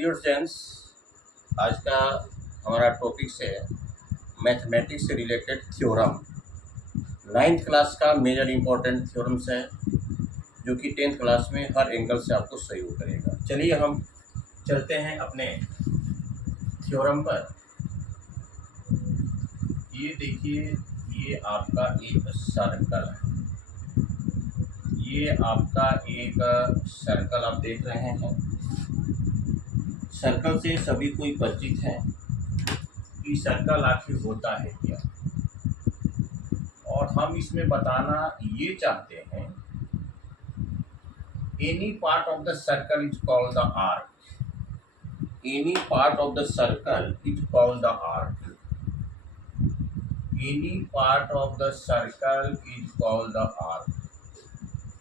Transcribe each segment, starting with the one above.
Dear friends, आज का हमारा टॉपिक है मैथमेटिक्स से रिलेटेड थ्योरम। नाइन्थ क्लास का मेजर इम्पोर्टेंट थ्योरम्स है जो कि 10th क्लास में हर एंगल से आपको सहयोग करेगा। चलिए हम चलते हैं अपने थ्योरम पर। ये देखिए, ये आपका एक सर्कल है, ये आपका एक सर्कल आप देख रहे हैं। सर्कल से सभी कोई परिचित है कि सर्कल आखिर होता है क्या, और हम इसमें बताना ये चाहते हैं any part of the circle is called the arc. Any part of the circle is called the arc. Any part of the circle is called the arc.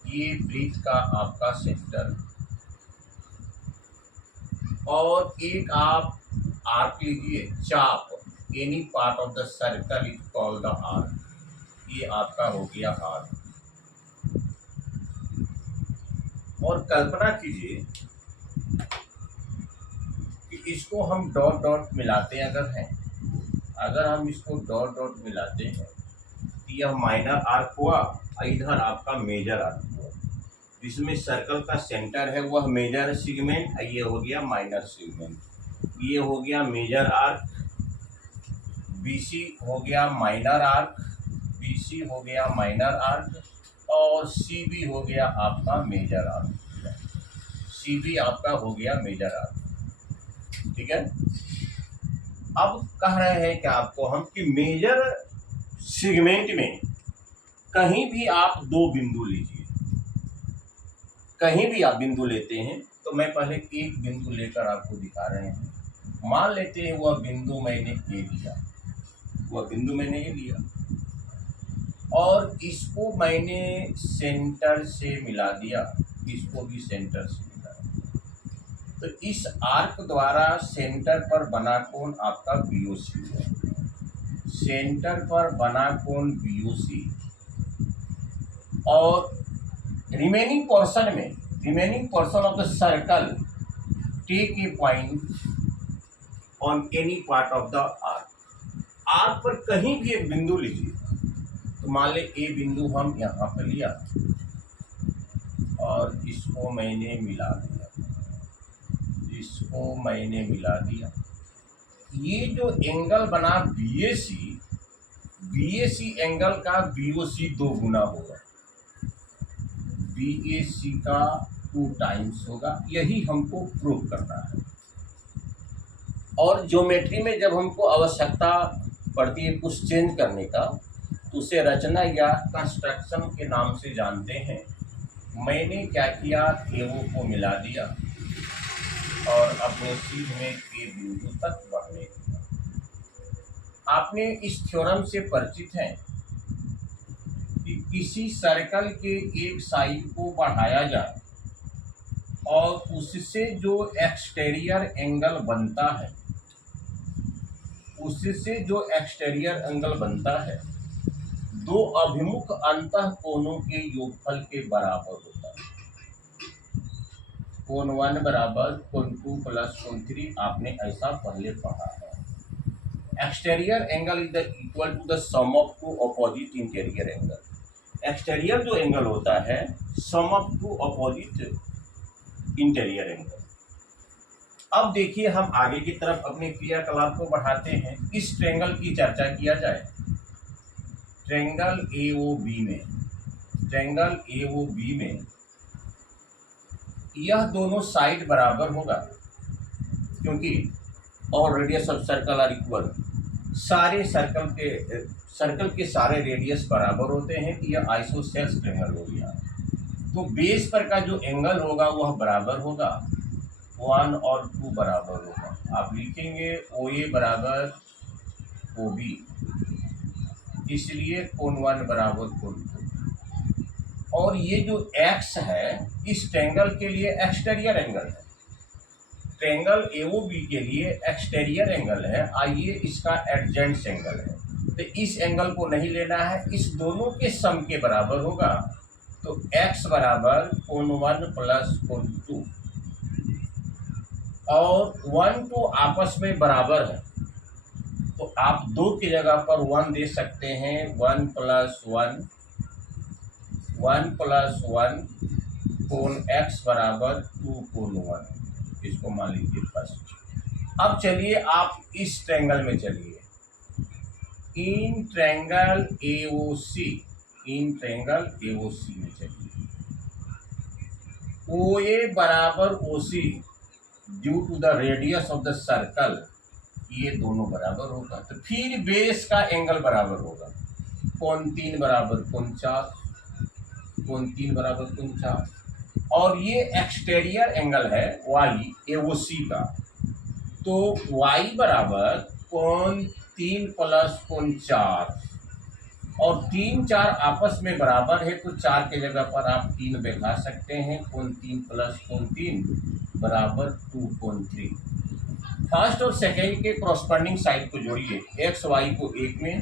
ये ब्रिज का आपका सेंटर, और एक आप आर्क लीजिए, चाप। Any part of the circle is called the arc. ये आपका हो गया आर्क। और कल्पना कीजिए कि इसको हम डॉट डॉट मिलाते हैं। अगर हम इसको डॉट डॉट मिलाते हैं तो यह माइनर आर्क हुआ, इधर आपका मेजर आर्क हुआ। जिसमें सर्कल का सेंटर है वह मेजर सेगमेंट, ये हो गया माइनर सेगमेंट। ये हो गया मेजर आर्क, बीसी हो गया माइनर आर्क, बीसी हो गया माइनर आर्क, और सीबी हो गया आपका मेजर आर्क। सीबी आपका हो गया मेजर आर्क। ठीक है। अब कह रहे हैं कि आपको हम कि मेजर सेगमेंट में कहीं भी आप दो बिंदु लीजिए। कहीं भी आप बिंदु लेते हैं तो मैं पहले एक बिंदु लेकर आपको दिखा रहे हैं। मान लेते हैं वह बिंदु मैंने ए लिया, वह बिंदु मैंने ए लिया, और इसको मैंने सेंटर से मिला दिया, इसको भी सेंटर से मिला दिया। तो इस आर्क द्वारा सेंटर पर बना कोण आपका बीओसी है। सेंटर पर बना कोण बीओसी, और remaining portion of the circle take a point on any part of the arc. Arc पर कहीं भी एक बिंदु लीजिए। तो मान ले ए बिंदु हम यहाँ पर लिया और इसको मैंने मिला दिया, ये जो एंगल बना बीएसी एंगल का बीओसी 2 गुना होगा, बीएसी का 2 टाइम्स होगा। यही हमको प्रूव करना है। और ज्योमेट्री में जब हमको आवश्यकता पड़ती है कुछ चेंज करने का, तो उसे रचना या कंस्ट्रक्शन के नाम से जानते हैं। मैंने क्या किया, एओ को मिला दिया और अपने सीधे के बिंदु तक बढ़ने दिया। आपने इस थ्योरम से परिचित हैं कि किसी सर्कल के एक साइड को बढ़ाया जाए और उससे जो एक्सटीरियर एंगल बनता है, दो अभिमुख अंतः कोणों के योगफल के बराबर होता है। कोण 1 बराबर कोण 2 प्लस कोण 3, आपने ऐसा पहले पढ़ा है। Exterior angle is equal to the sum of 2 opposite interior angle. Exterior जो एंगल होता है sum of 2 opposite interior angle. अब देखिए, हम आगे की तरफ अपने क्रियाकलाप को बढ़ाते हैं। इस ट्रायंगल की चर्चा किया जाए। ट्रायंगल एओबी में यह दोनों साइड बराबर होगा, क्योंकि और radius of circle are equal. सारे सर्कल के सारे रेडियस बराबर होते हैं, कि यह आइसोसेल्स ट्रायंगल हो गया। तो बेस पर का जो एंगल होगा वह बराबर होगा, 1 और 2 बराबर होगा। आप लिखेंगे OA बराबर OB, इसलिए कोण 1 बराबर कोण 2। और ये जो X है इस ट्रायंगल के लिए एक्सटीरियर एंगल है। ट्रायंगल AOB के लिए एक्सटीरियर एंगल है, आइए इसका एडजेंट एंगल है। तो इस एंगल को नहीं लेना है, इस दोनों के सम के बराबर होगा। तो X बराबर कोण 1 प्लस कोण 2, और 1 2 आपस में बराबर है, तो आप 2 की जगह पर 1 दे सकते हैं। 1 + 1 कोण x बराबर 2 कोण 1, इसको मान लीजिए फर्स्ट। अब चलिए आप इस ट्रायंगल में चलिए, इन ट्रायंगल AOC में चलिए। OA बराबर OC due to the radius of the circle, ये दोनों बराबर होगा, तो फिर बेस का एंगल बराबर होगा। कोण 3 बराबर कोण 4, कोण 3 बराबर कोण 4, और ये एक्सटीरियर एंगल है y AOC का, तो y बराबर कोण 3 + कोण 4, और 3 4 आपस में बराबर है, तो 4 के जगह पर आप 3 बैठा सकते हैं। कोण 3 + कोण 3 बराबर 2 कोण 3। फर्स्ट और सेकेंड के कॉरस्पॉन्डिंग साइड को जोड़िए, एक्स वाई को एक में,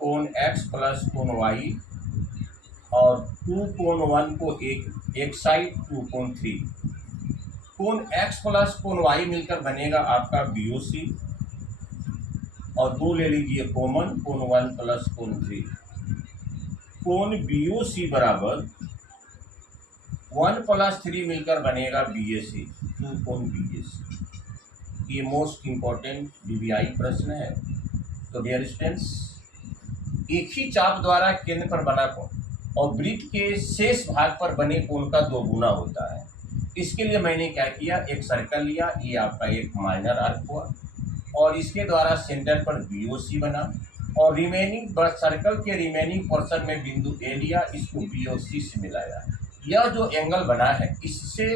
कोण x + कोण y, और 2 कोण 1 को एक साइड, 2 कोण 3। कोण x + कोण y मिलकर बनेगा आपका BOC, और 2 ले लीजिए कॉमन, कोण 1 + कोण 3। कोण BOC बराबर 1 + 3 मिलकर बनेगा BAC, 2 कोण BAC। ये मोस्ट इंपॉर्टेंट BBI प्रश्न है। तो डियर स्टूडेंट्स, एक ही चाप द्वारा केंद्र पर बना कोण और वृत्त के शेष भाग पर बने कोण का 2 गुना होता है। इसके लिए मैंने क्या किया, एक सर्कल लिया, ये आपका एक माइनर आर्क हुआ, और इसके द्वारा सेंटर पर BOC बना, और रिमेनिंग सर्कल के रिमेनिंग पोर्शन में बिंदु A लिया, इसको B और C से मिलाया। यह जो एंगल बना है, इससे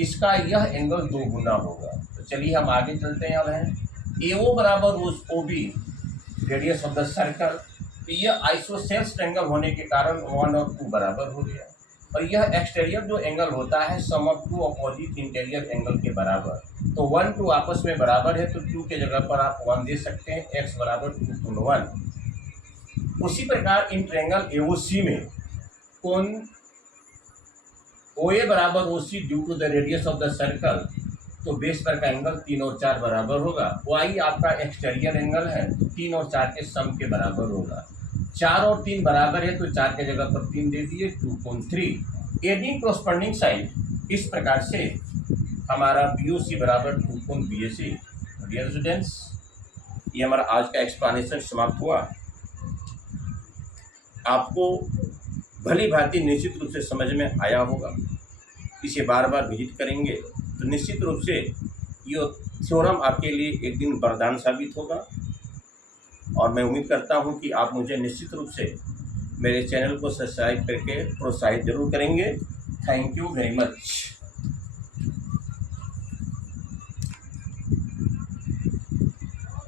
इसका यह एंगल 2 गुना होगा। तो चलिए हम आगे चलते हैं। अब है AO बराबर OB radius of the circle, तो यह आइसोसेल्स ट्रायंगल होने के कारण 1 और 2 बराबर हो गया, और यह एक्सटीरियर जो एंगल होता है sum of 2 opposite interior angle के बराबर, तो 1 2 आपस में बराबर है, तो 2 के जगह पर आप 1 दे सकते हैं। x बराबर 2 कोण 1। उसी प्रकार इन ट्रायंगल AOC में कोण OA बराबर OC due to the radius of the circle, तो बेस पर का एंगल 3 और 4 बराबर होगा। y आपका एक्सटीरियर एंगल है, तो 3 और 4 के सम के बराबर होगा। 4 और 3 बराबर है, तो 4 के जगह पर 3 दे दिए, 2 कोण 3। एडिंग कॉरस्पॉन्डिंग साइड इस प्रकार से हमारा BOC बराबर 2 कोण BAC। डियर स्टूडेंट्स, ये हमारा आज का एक्सप्लेनेशन समाप्त हुआ। आपको भली भांति निश्चित रूप से समझ में आया होगा। इसे बार बार विजिट करेंगे तो निश्चित रूप से ये थ्योरम आपके लिए एक दिन वरदान साबित होगा, और मैं उम्मीद करता हूं कि आप मुझे निश्चित रूप से मेरे चैनल को सब्सक्राइब करके प्रोत्साहित जरूर करेंगे। Thank you very much.